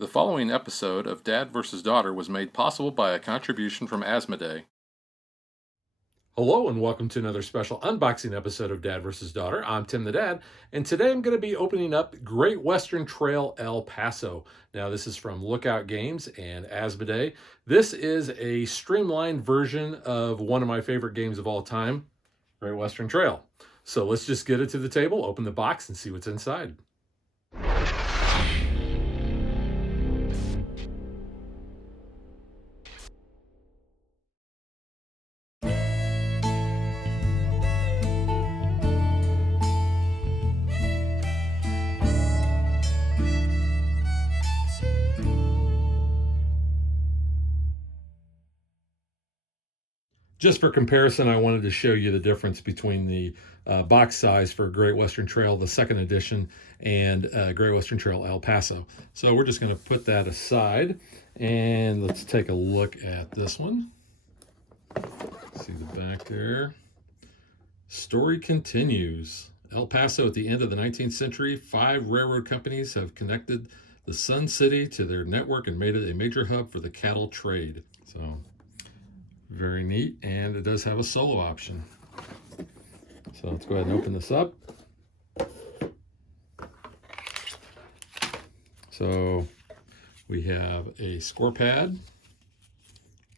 The following episode of Dad vs. Daughter was made possible by a contribution from Asmodee. Hello and welcome to another special unboxing episode of Dad vs. Daughter. I'm Tim the Dad, and today I'm going to be opening up Great Western Trail El Paso. Now this is from Lookout Games and Asmodee. This is a streamlined version of one of my favorite games of all time, Great Western Trail. So let's just get it to the table, open the box, and see what's inside. Just for comparison, I wanted to show you the difference between the box size for Great Western Trail, the second edition, and Great Western Trail El Paso. So we're just going to put that aside, and let's take a look at this one. See the back there. Story continues. El Paso at the end of the 19th century, 5 railroad companies have connected the Sun City to their network and made it a major hub for the cattle trade. So very neat, and it does have a solo option. So let's go ahead and open this up. So we have a score pad,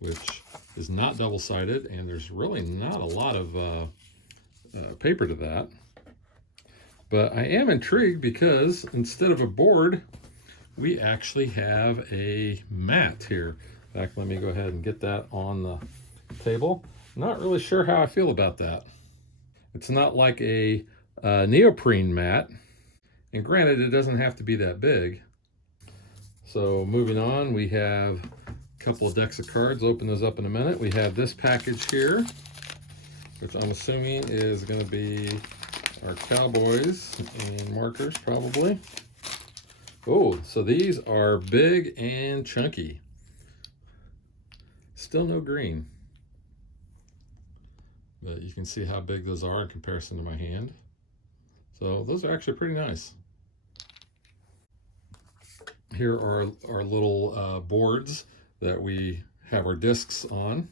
which is not double-sided, and there's really not a lot of paper to that. But I am intrigued because instead of a board, we actually have a mat here. In fact, let me go ahead and get that on the table. Not really sure how I feel about that. It's not like a neoprene mat, and granted, it doesn't have to be that big. So moving on, we have a couple of decks of cards. Open those up in a minute. We have this package here, which I'm assuming is going to be our Cowboys and markers, probably. Oh, so these are big and chunky. Still no green, but you can see how big those are in comparison to my hand. So those are actually pretty nice. Here are our little boards that we have our discs on.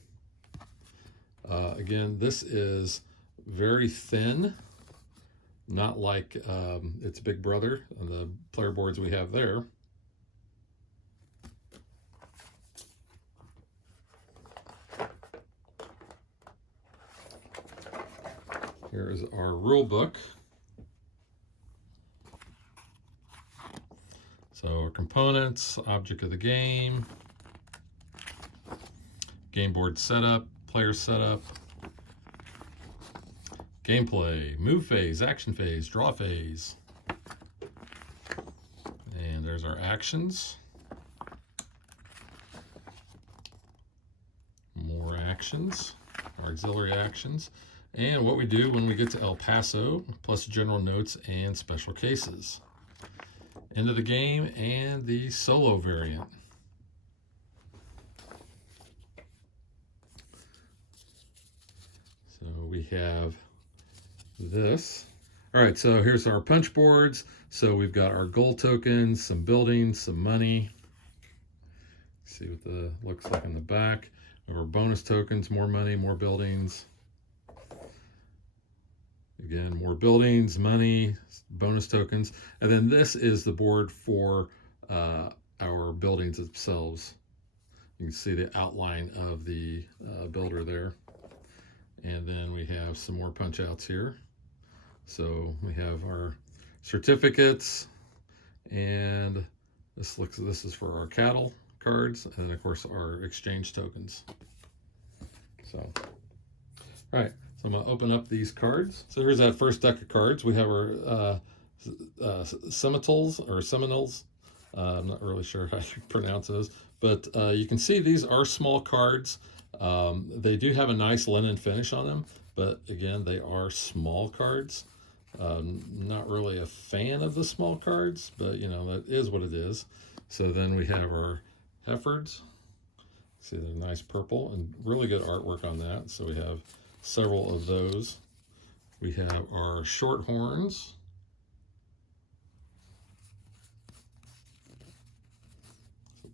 Again, this is very thin, not like its big brother on the player boards we have there. Here is our rule book. So our components, object of the game, game board setup, player setup, gameplay, move phase, action phase, draw phase. And there's our actions. More actions, our auxiliary actions. And what we do when we get to El Paso, plus general notes and special cases. End of the game and the solo variant. So we have this. All right, so here's our punch boards. So we've got our gold tokens, some buildings, some money. See what the looks like in the back. We have our bonus tokens, more money, more buildings. Again, more buildings, money, bonus tokens. And then this is the board for our buildings themselves. You can see the outline of the builder there. And then we have some more punch outs here. So we have our certificates, and this is for our cattle cards, and then of course our exchange tokens. So, all right. So I'm going to open up these cards. So here's that first deck of cards. We have our Seminoles. I'm not really sure how you pronounce those. But you can see these are small cards. They do have a nice linen finish on them. But again, they are small cards. Not really a fan of the small cards. But, you know, that is what it is. So then we have our Heffords. See, they're nice purple and really good artwork on that. So we have several of those. We have our Shorthorns.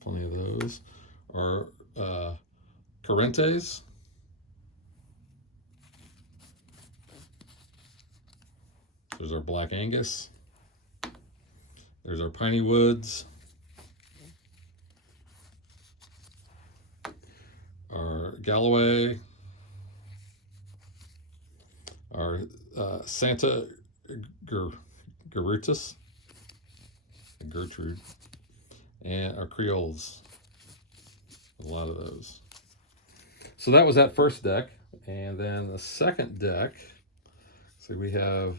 plenty of those. Our Carentes. There's our Black Angus. There's our Piney Woods. Our Galloway. Our Santa Gertrudis. Gertrude. And our Creoles. A lot of those. So that was that first deck. And then the second deck. So we have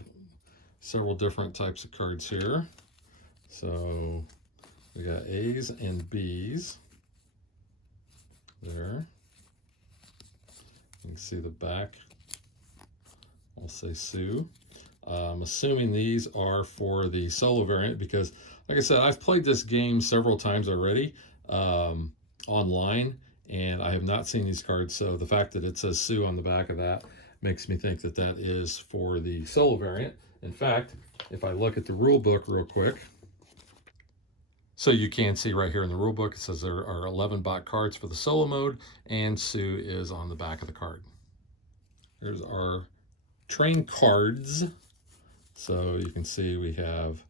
several different types of cards here. So we got A's and B's there. You can see the back. I'll say Sue. I'm assuming these are for the solo variant because, like I said, I've played this game several times already online, and I have not seen these cards. So the fact that it says Sue on the back of that makes me think that that is for the solo variant. In fact, if I look at the rule book real quick, so you can see right here in the rule book, it says there are 11 bot cards for the solo mode, and Sue is on the back of the card. Here's our train cards. So you can see we have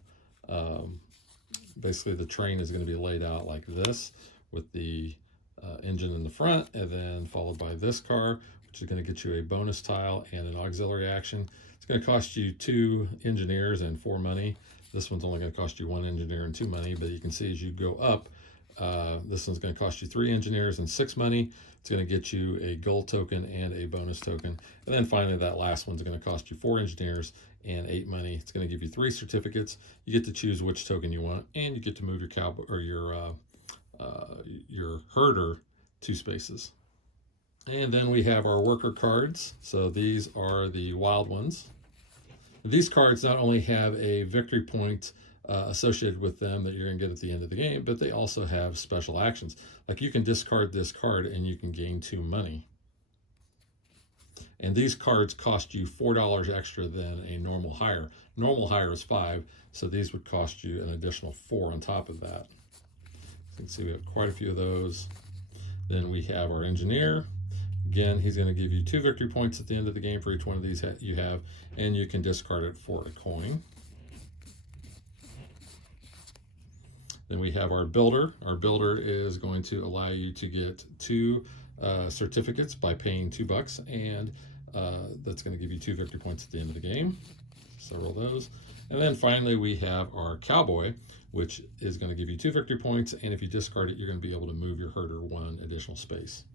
basically the train is going to be laid out like this with the engine in the front, and then followed by this car, which is going to get you a bonus tile and an auxiliary action. It's going to cost you 2 engineers and 4 money. This one's only going to cost you 1 engineer and 2 money, but you can see as you go up, this one's going to cost you 3 engineers and 6 money. It's going to get you a gold token and a bonus token. And then finally, that last one's going to cost you 4 engineers and 8 money. It's going to give you 3 certificates. You get to choose which token you want, and you get to move your cowboy or your herder 2 spaces. And then we have our worker cards. So these are the wild ones. These cards not only have a victory point associated with them that you're going to get at the end of the game, but they also have special actions. Like you can discard this card and you can gain 2 money. And these cards cost you $4 extra than a normal hire. Normal hire is 5, so these would cost you an additional 4 on top of that. So you can see we have quite a few of those. Then we have our engineer. Again, he's going to give you 2 victory points at the end of the game for each one of these you have, and you can discard it for a coin. Then we have our builder. Our builder is going to allow you to get 2 certificates by paying $2, and that's going to give you 2 victory points at the end of the game. Several of those. And then finally, we have our cowboy, which is going to give you 2 victory points, and if you discard it, you're going to be able to move your herder 1 additional space.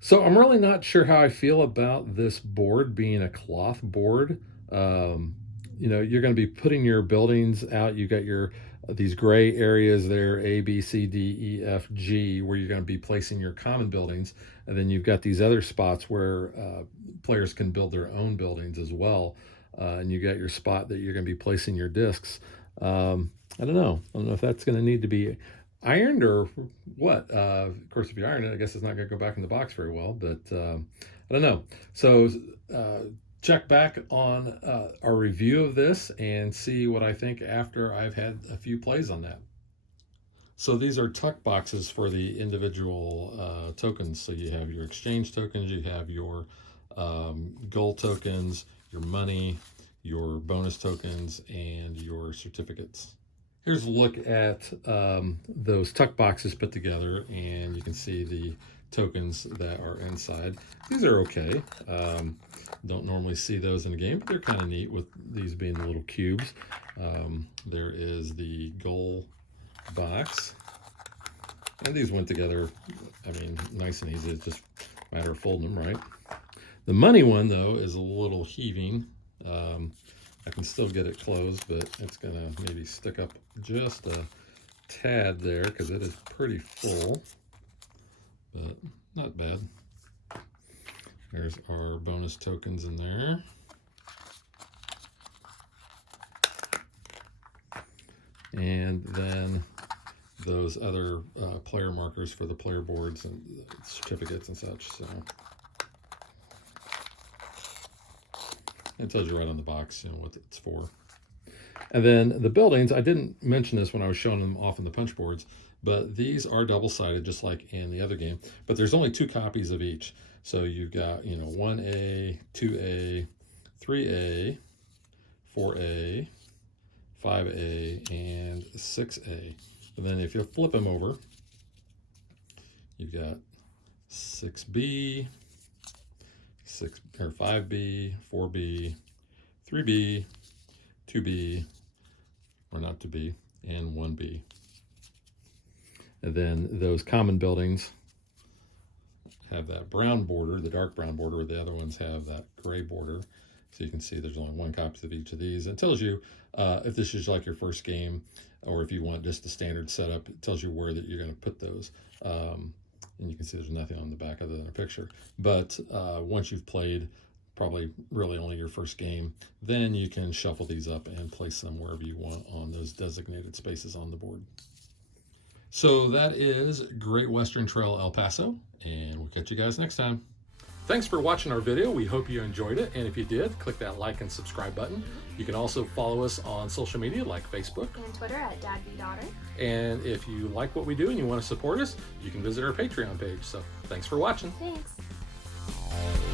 So I'm really not sure how I feel about this board being a cloth board. You know, you're going to be putting your buildings out. You got your these gray areas there, A, B, C, D, E, F, G, where you're going to be placing your common buildings. And then you've got these other spots where players can build their own buildings as well. And you got your spot that you're going to be placing your discs. I don't know if that's going to need to be ironed or what. Of course, if you iron it, I guess it's not going to go back in the box very well, but I don't know. So check back on our review of this and see what I think after I've had a few plays on that. So these are tuck boxes for the individual tokens. So you have your exchange tokens, you have your gold tokens, your money, your bonus tokens, and your certificates. Here's a look at those tuck boxes put together, and you can see the tokens that are inside. These are okay. Don't normally see those in the game, but they're kind of neat with these being the little cubes. There is the gold box, and these went together, I mean, nice and easy. It's just a matter of folding them, right? The money one, though, is a little heaving. I can still get it closed, but it's going to maybe stick up just a tad there because it is pretty full, but not bad. There's our bonus tokens in there. And then those other player markers for the player boards and certificates and such. So it tells you right on the box, you know, what it's for. And then the buildings, I didn't mention this when I was showing them off in the punch boards, but these are double-sided just like in the other game. But there's only 2 copies of each. So you've got, 1A, 2A, 3A, 4A, 5A, and 6A. And then if you flip them over, you've got 6B, 5B, 4B, 3B, 2B, or not to be, and 1B. And then those common buildings have that brown border, the dark brown border, where the other ones have that gray border. So you can see there's only 1 copy of each of these. It tells you if this is like your first game, or if you want just the standard setup, it tells you where that you're going to put those. And you can see there's nothing on the back other than a picture. But once you've played probably really only your first game, then you can shuffle these up and place them wherever you want on those designated spaces on the board. So that is Great Western Trail El Paso, and we'll catch you guys next time. Thanks for watching our video. We hope you enjoyed it, and if you did, click that like and subscribe button. You can also follow us on social media like Facebook and Twitter at DadVDaughter. And if you like what we do and you want to support us, you can visit our Patreon page. So thanks for watching. Thanks.